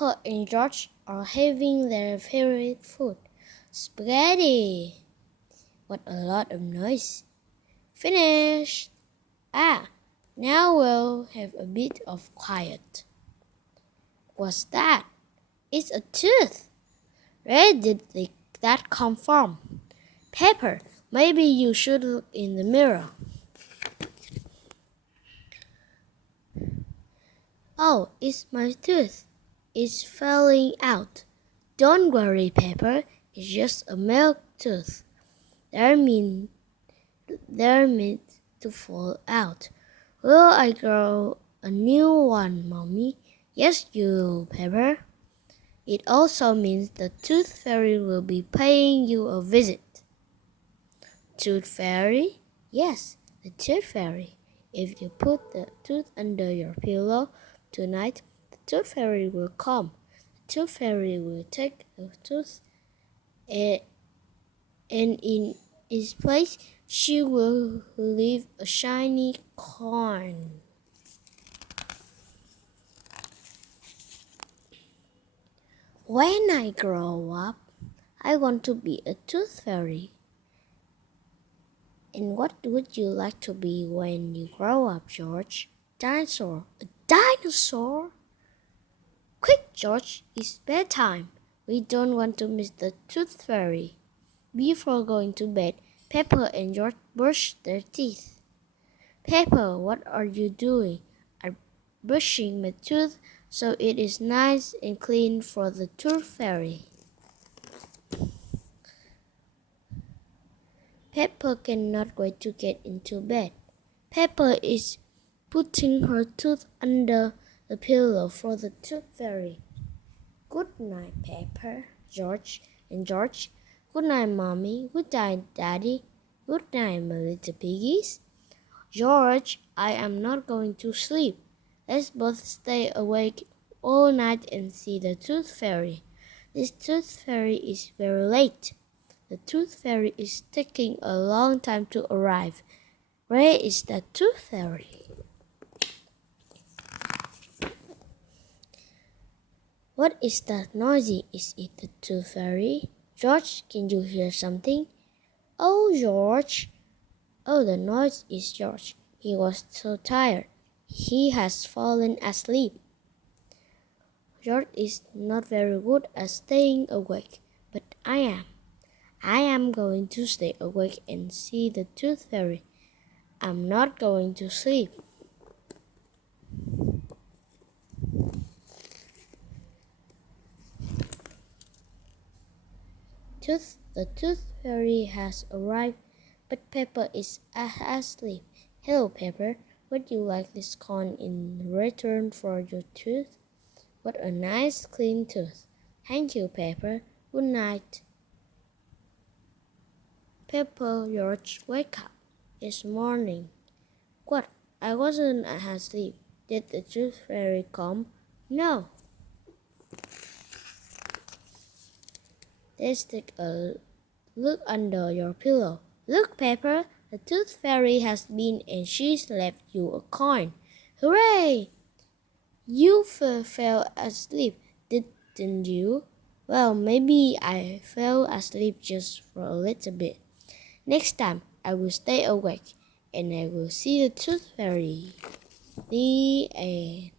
Pepper and George are having their favorite food, spaghetti. What a lot of noise. Finished. Now we'll have a bit of quiet. What's that? It's a tooth. Where did that come from? Pepper, maybe you should look in the mirror. Oh, it's my tooth. It's falling out. Don't worry, Pepper. It's just a milk tooth. They're meant to fall out. Will I grow a new one, Mommy? Yes, you will, Pepper. It also means the Tooth Fairy will be paying you a visit. Tooth Fairy? Yes, the Tooth Fairy. If you put the tooth under your pillow tonight, the Tooth Fairy will come. The Tooth Fairy will take the tooth and in its place she will leave a shiny coin. When I grow up, I want to be a tooth fairy. And what would you like to be when you grow up, George? Dinosaur. A dinosaur? Quick, George, it's bedtime. We don't want to miss the tooth fairy. Before going to bed, Pepper and George brush their teeth. Pepper, what are you doing? I'm brushing my tooth so it is nice and clean for the tooth fairy. Pepper cannot wait to get into bed. Pepper is putting her tooth under the pillow for the tooth fairy. Good night, Pepper, George, and George. Good night, Mommy. Good night, Daddy. Good night, my little piggies. George, I am not going to sleep. Let's both stay awake all night and see the Tooth Fairy. This Tooth Fairy is very late. The Tooth Fairy is taking a long time to arrive. Where is the Tooth Fairy? What is that noisy? Is it the Tooth Fairy? George, can you hear something? Oh, George. Oh, the noise is George. He was so tired. He has fallen asleep. George is not very good at staying awake, but I am. I am going to stay awake and see the Tooth Fairy. I'm not going to sleep. The Tooth Fairy has arrived, but Pepper is asleep. Hello, Pepper. Would you like this coin in return for your tooth? What a nice clean tooth. Thank you, Pepper. Good night. Pepper, George, wake up. It's morning. What? I wasn't asleep. Did the Tooth Fairy come? No. Let's take a look under your pillow. Look, Pepper, the Tooth Fairy has been and she's left you a coin. Hooray! You fell asleep, didn't you? Well, maybe I fell asleep just for a little bit. Next time, I will stay awake and I will see the Tooth Fairy. The end.